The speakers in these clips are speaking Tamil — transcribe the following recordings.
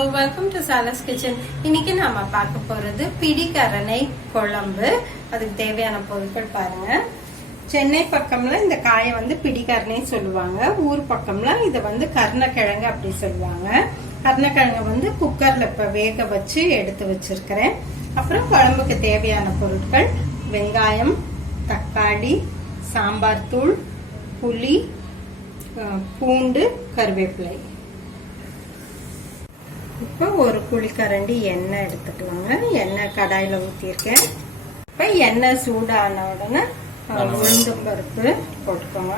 Welcome to சாலஸ் kitchen. இன்னைக்கு நாம பார்க்க போறது பிடி கரணை குழம்பு. அதுக்கு தேவையான பொருட்கள் பாருங்க. சென்னை பக்கம்ல இந்த காயை வந்து பிடிக்கரணை சொல்லுவாங்க. ஊர் பக்கம்ல இதை வந்து கருணக்கிழங்கு அப்படி சொல்லுவாங்க. கருணக்கிழங்கு வந்து குக்கர்ல இப்ப வேக வச்சு எடுத்து வச்சிருக்கிறேன். அப்புறம் குழம்புக்கு தேவையான பொருட்கள் வெங்காயம், தக்காளி, சாம்பார் தூள், புளி, பூண்டு, கருவேப்பிலை. இப்போ ஒரு குழிக்கரண்டி எண்ணெய் எடுத்துக்கலாங்க. எண்ணெய் கடாயில ஊற்றிருக்கேன். இப்போ எண்ணெய் சூடான உடனே உளுந்தம் பருப்பு போட்டுக்கோங்க.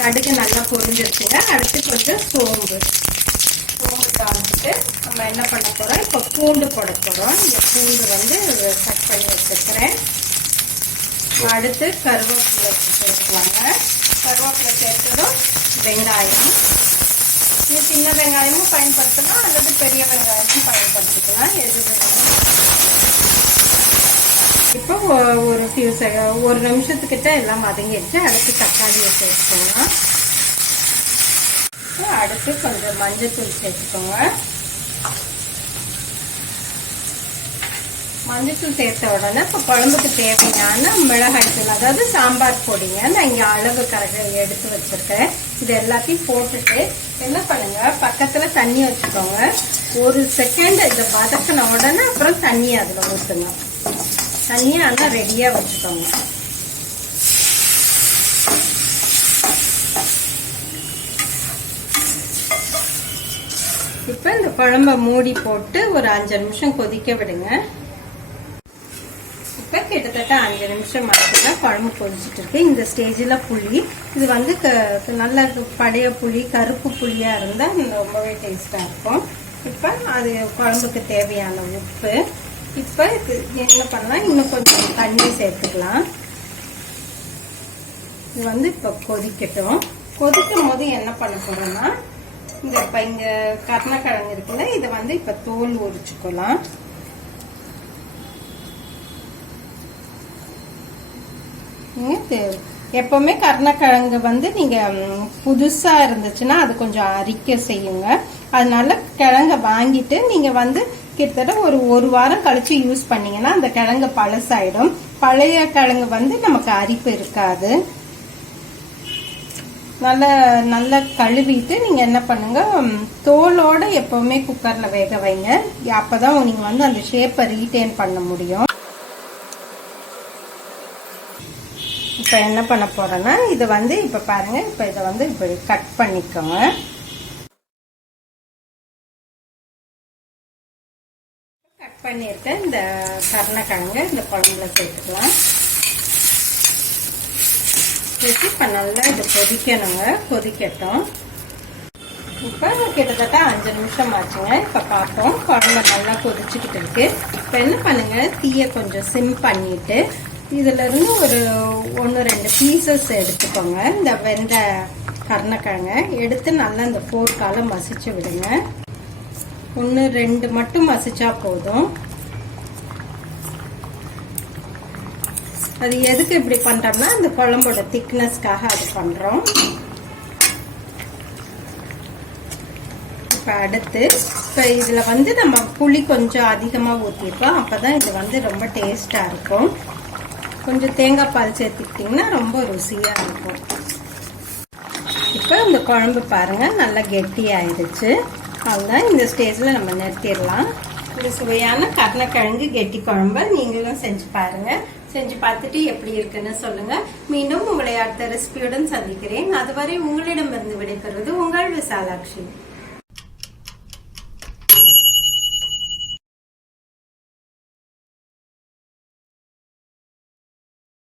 கடுகு நல்லா பொரிஞ்சிருச்சுங்க. அடுத்து கொஞ்சம் சோம்பு தாழ்ந்துட்டு நம்ம என்ன பண்ண போறோம், இப்போ பூண்டு போட போறோம். இந்த பூண்டு வந்து கட் பண்ணி வச்சிருக்கிறேன். அடுத்து கருவேப்பிலை சேர்த்துவாங்க. கருவேப்பிலை சேர்த்ததும் வெங்காயம், இது சின்ன வெங்காயமும் பயன்படுத்தலாம் அல்லது பெரிய வெங்காயமும் பயன்படுத்திக்கலாம், எது வேணும். இப்போ ஒரு நிமிஷத்துக்கிட்ட எல்லாம் வதங்கிடுச்சு. அடுத்து தக்காளியை சேர்த்துக்கலாம். அடுத்து கொஞ்சம் மஞ்சத்தூள் சேர்த்துக்கோங்க. மஞ்சத்தூள் சேர்த்த உடனே இப்போ குழம்புக்கு தேவையான மிளகாய் தூள், அதாவது சாம்பார் பொடிங்க. நான் இங்கே அளவு கரெக்டாக எடுத்து வச்சிருக்கேன். இது எல்லாத்தையும் போட்டுட்டு என்ன பண்ணுங்க, பக்கத்தில் தண்ணி வச்சுக்கோங்க. ஒரு செகண்ட் இதை வதக்கின உடனே அப்புறம் தண்ணி அதில் ஊற்றுங்க. தண்ணியை ஆனால் ரெடியாக வச்சுக்கோங்க. இப்போ இந்த குழம்ப மூடி போட்டு ஒரு 5 நிமிஷம் கொதிக்க விடுங்க. இப்போ கிட்டத்தட்ட 5 நிமிஷம் ஆச்சுன்னா குழம்பு கொதிச்சுட்டு இருக்கு. இந்த ஸ்டேஜில் புளி, இது வந்து நல்ல பழைய புளி, கருப்பு புளியா இருந்தால் ரொம்பவே டேஸ்டா இருக்கும். இப்போ அது குழம்புக்கு தேவையான உப்பு. இப்போ என்ன பண்ணலாம், இன்னும் கொஞ்சம் தண்ணி சேர்த்துக்கலாம். இது வந்து இப்போ கொதிக்கட்டும். கொதிக்கும் போது என்ன பண்ண போறோம்னா, இந்த இங்க கருணக்கிழங்கு இருக்குல்ல, இதை வந்து இப்ப தோல் உரிச்சுக்கலாம். எப்பவுமே கருணக்கிழங்கு வந்து நீங்க புதுசா இருந்துச்சுன்னா அது கொஞ்சம் அரிக்க செய்யுங்க. அதனால கிழங்க வாங்கிட்டு நீங்க வந்து கிட்டத்தட்ட ஒரு வாரம் கழிச்சு யூஸ் பண்ணீங்கன்னா அந்த கிழங்கு பழசாயிடும். பழைய கிழங்கு வந்து நமக்கு அரிப்பு இருக்காது. நல்லா கழுவிட்டு நீங்க என்ன பண்ணுங்க, தோலோட எப்பவுமே குக்கர்ல வேக வைங்க. அப்பதான் நீங்க வந்து அந்த ஷேப்பை ரீட்டைன் பண்ண முடியும். இப்ப என்ன பண்ண போறேன்னா, இது வந்து இப்ப பாருங்க, இப்ப இதை வந்து இப்படி கட் பண்ணிக்கோங்க. கட் பண்ணிருக்க இந்த கருணக்கிழங்கு இந்த குழம்புல சேர்த்துக்கலாம். இப்ப நல்லா இது கொதிக்கணுங்க. கொதிக்கட்டும். இப்ப கிட்டத்தட்ட 5 நிமிஷம் ஆச்சுங்க. இப்ப பார்ப்போம். குழம்பு நல்லா கொதிச்சுக்கிட்டு இருக்கு. இப்ப என்ன பண்ணுங்க, தீய கொஞ்சம் சிம் பண்ணிட்டு இதுல இருந்து ஒரு 1-2 பீசஸ் எடுத்துக்கோங்க. இந்த வெந்த கருணக்கிழங்க எடுத்து நல்லா இந்த போர்க்கால மசிச்சு விடுங்க. 1-2 மட்டும் மசிச்சா போதும். அது எதுக்கு இப்படி பண்றோம்னா, அந்த குழம்போட திக்னஸ்க்காக அது பண்றோம். இப்ப அடுத்து இப்ப இதுல வந்து நம்ம புளி கொஞ்சம் அதிகமா ஊத்திருக்கோம். அப்பதான் இது வந்து ரொம்ப டேஸ்டா இருக்கும். கொஞ்சம் தேங்காய் பால் சேர்த்துக்கிட்டீங்கன்னா ரொம்ப ருசியா இருக்கும். இப்ப இந்த குழம்பு பாருங்க நல்லா கெட்டி ஆயிடுச்சு. அவ்வளவுதான். இந்த ஸ்டேஜ்ல நம்ம நிறுத்திடலாம். இந்த சுவையான கருணக்கிழங்கு கெட்டி குழம்பு நீங்களும் செஞ்சு பாருங்க. செஞ்சு பார்த்துட்டு எப்படி இருக்குன்னு சொல்லுங்க. மீண்டும் உங்களை அடுத்த ரெசிபியுடன் சந்திக்கிறேன். அதுவரை உங்களிடமிருந்து விடைபெறுவது உங்கள் விசாலாட்சி.